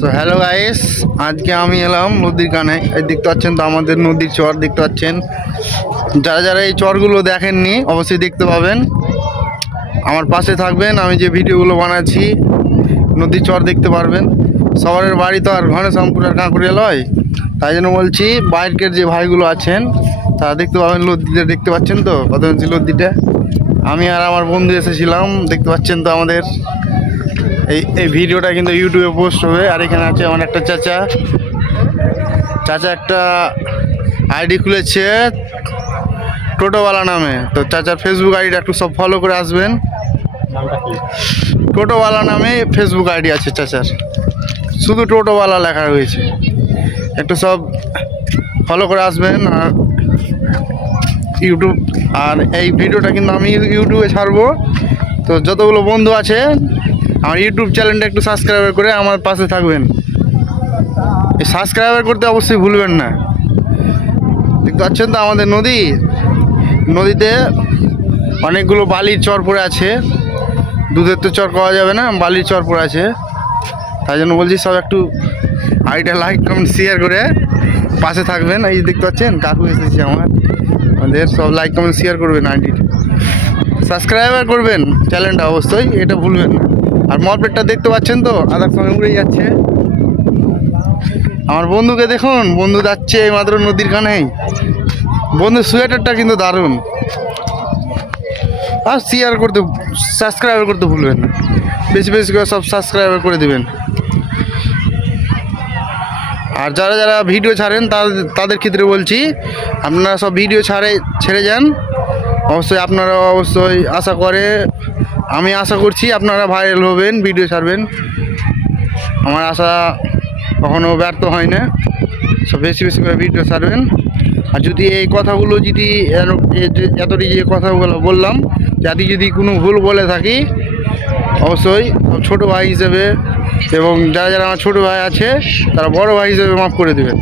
তো hello guys, আজকে আমি এলাম নদীর কানে। এই দেখতে পাচ্ছেন তো আমাদের নদীর চর দেখতে পাচ্ছেন। যারা যারা এই চরগুলো দেখেননি অবশ্যই দেখতে পাবেন, আমার পাশে থাকবেন। আমি যে ভিডিওগুলো বানাচ্ছি নদীর চর দেখতে পারবেন। শহরের বাড়ি তো আর ঘনশ্যামপুর আর কাঁকুড়িয়া লয়, তাই জন্য বলছি বাইরের যে ভাইগুলো আছেন তারা দেখতে পাবেন। নদীটা দেখতে পাচ্ছেন তো কত ইঞ্চি নদীটা। আমি আর আমার বন্ধু এসেছিলাম, দেখতে পাচ্ছেন তো আমাদের এই ভিডিওটা কিন্তু ইউটিউবে পোস্ট হবে। আর এখানে আছে আমার একটা চাচা একটা আইডি খুলেছে টোটোওয়ালা নামে। তো চাচার ফেসবুক আইডিটা একটু সব ফলো করে আসবেন। টোটোওয়ালা নামে ফেসবুক আইডি আছে চাচার, শুধু টোটোওয়ালা লেখা রয়েছে। একটু সব ফলো করে আসবেন। আর ইউটিউব আর এই ভিডিওটা কিন্তু আমি ইউটিউবে ছাড়বো। তো যতগুলো বন্ধু আছে আমার ইউটিউব চ্যানেলটা একটু সাবস্ক্রাইব করে আমার পাশে থাকবেন। এই সাবস্ক্রাইব করতে অবশ্যই ভুলবেন না। দেখতে পাচ্ছেন তো আমাদের নদীতে অনেকগুলো বালির চর পড়ে আছে। দুধের তো চর পাওয়া যাবে না, বালির চর পড়ে আছে। তাই জন্য বলছি সব একটু আইডিটা লাইক কমেন্ট শেয়ার করে পাশে থাকবেন। এই দেখতে পাচ্ছেন কাকু এসেছে আমাদের সব লাইক কমেন্ট শেয়ার করবেন, আইডিটা সাবস্ক্রাইবার করবেন চ্যানেলটা অবশ্যই, এটা ভুলবেন না। আর মরপেটটা দেখতে পাচ্ছেন তো আধার সঙ্গে উড়ে যাচ্ছে। আমার বন্ধুকে দেখুন, বন্ধু যাচ্ছে এই মাত্র নদীর কানেই। বন্ধুর সোয়েটারটা কিন্তু দারুণ। আর শেয়ার করতে সাবস্ক্রাইবার করতে ভুলবেন না, বেশি বেশি করে সব সাবস্ক্রাইবার করে দেবেন। আর যারা যারা ভিডিও ছাড়েন তাদের ক্ষেত্রে বলছি আপনারা সব ভিডিও ছেড়ে যান। আপনারা অবশ্যই আমি আশা করছি আপনারা ভাইরাল হবেন, ভিডিও ছাড়বেন। আমার আশা কখনো ব্যর্থ হয় না। সব বেশি বেশি করে ভিডিও ছাড়বেন। আর যদি এই কথাগুলো যদি এতটি যে কথাগুলো বললাম যদি কোনো ভুল বলে থাকি অবশ্যই ছোটো ভাই হিসেবে, এবং যারা যারা আমার ছোটো ভাই আছে তারা বড় ভাই হিসেবে মাফ করে দেবেন।